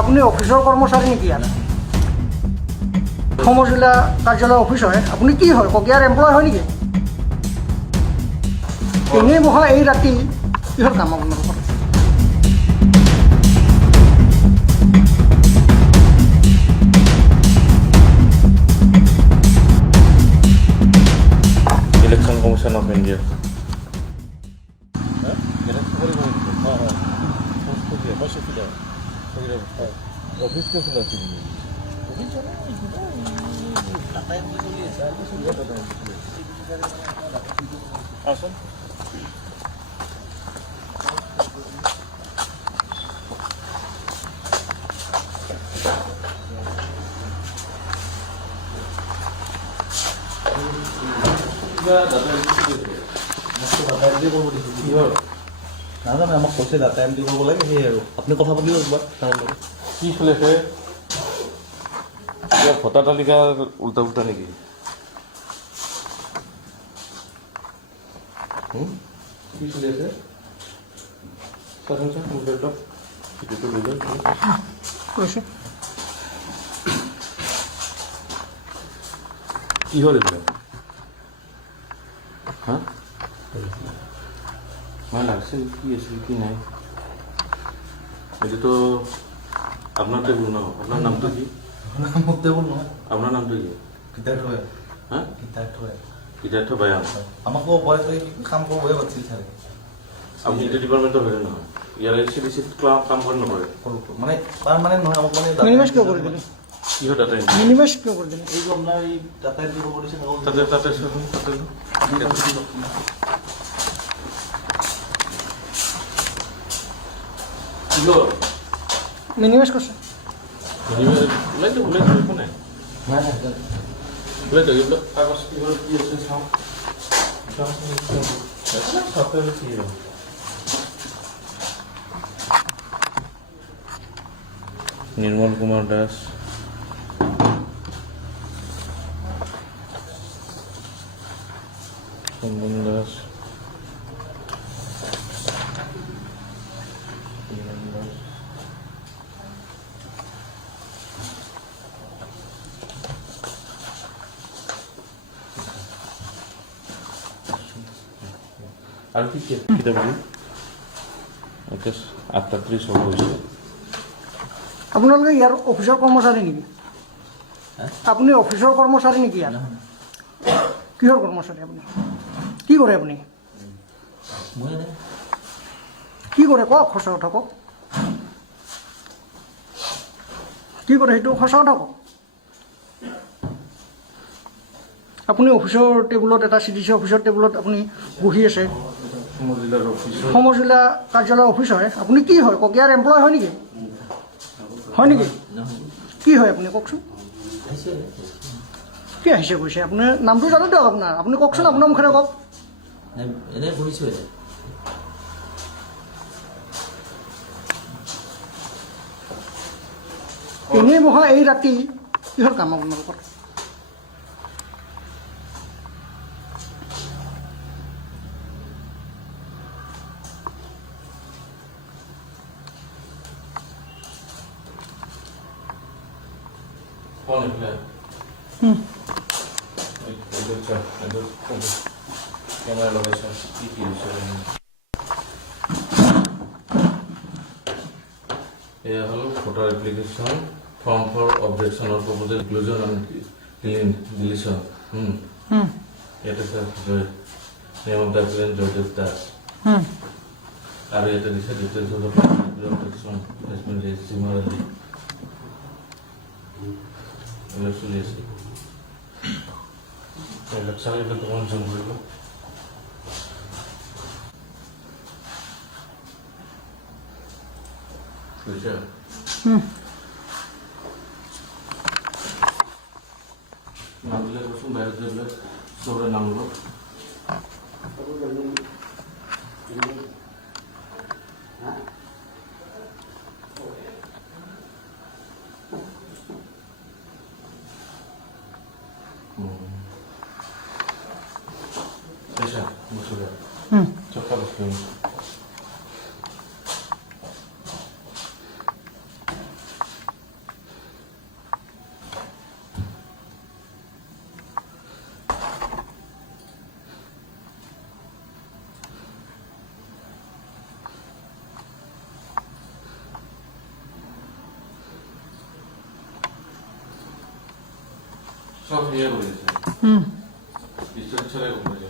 আপুনি অফিচৰ কৰ্মচাৰী নেকি ইয়াত? সমজিলা কাৰ্যালয় অফিচ হয়। আপুনি কি হয়, ককিয়াৰ এমপ্লয় হয় নেকি? এনেই বহা এই ৰাতি কিহৰ কাম আপোনালোকৰ? Election commission of India office কে খোলা ছিল আসুন নাজানো আমাক কৈছে ডাটা এণ্ট্ৰি কৰিব লাগে সেই আৰু আপুনি কথা পাতিব একবাৰ তাৰ লগত কি চলেছে ভোটাৰ তালিকা উল্টা উল্টা নেকি কি চলি আছে কৈছে কি হল এইবিলাক হা আমার লাগছে কি আছে কি নাই এটা তো আপনার টেবুল না আপনার নাম তো কি মোক দেবল নহয় আপনার নাম তো কি কিতাপ হয় হ্যাঁ কিতাপ হয় কিতার্থ বায়ান আমাকো বয়স লাগে কাম করবই পারছিল স্যার আপনি এটা ডিপার্টমেন্টে হলেন না ইয়ার এসিডিসি কাম করেন না করে মানে পারমানেন্ট নহয় আমাক মানে মিনিমাইজ কিয় কৰি দিলে? কি হয় ডাটা মিনিমাইজ কিয় কৰি দিলে? এই যে আপনাৰ এই ডাটা এন্ট্ৰি কৰব দিছেন তাতে তাতে শুনুন তাতে কি হল মিনিমাইজ কৰিছে। ওলাই তো একো নাই না না ওলাই তো এগুলো কাগজ কি হল কি আছে চাও সপ্তাহে কি হল নির্মল কুমার দাস চন্দন দাস আর কি কিতাব আটটা 30 হ'ব হৈছে আপোনালোকে ইয়াৰ অফিচৰ কৰ্মচাৰী নেকি? আপুনি অফিচৰ কৰ্মচাৰী নেকি ইয়াত? কিহৰ কৰ্মচাৰী আপুনি? কি কৰে আপুনি? মই না কি কৰে কওক, সঁচা কথা কওক। কি কৰে সেইটো সঁচা কথা কওক। আপুনি অফিচৰ টেবুলত এটা CDC অফিচৰ টেবুলত আপুনি বহি আছে। সমজিলা কাৰ্যালয় অফিচ হয়। আপুনি কি হয়, ককিয়াৰ এমপ্লয় হয় নেকি? হয় নেকি? কি হয় আপুনি কওকচোন? কি আহিছে কৈছে? আপোনাৰ নামটো জানো দিয়ক আপোনাৰ। আপুনি কওকচোন, আপোনাৰ মুখেৰে কওক। এনে বহিছোঁ এনেই বহা এই ৰাতি কিহৰ কাম আপোনালোকৰ? কোন এগুলা ক্যামেরা লাগাইছে কি কি বিষয় এয়া হল voter application form for objection or proposal inclusion and deletion এটা স্যার জয় name of the applicant Joydeb Das আর এটা দিছে details of the protection has been raised similarly এগুলো চলে আসে ইলেকশন এটা তোমার জন্য হইল বুঝছো নাম দিলে বসুন বাইরে দিলে সৌরে নামলো Deixa, vamos jogar. Só fala os filmes. সব নিয়ে বলেছে হুম ঈশ্বর ছাড়াই বলেছে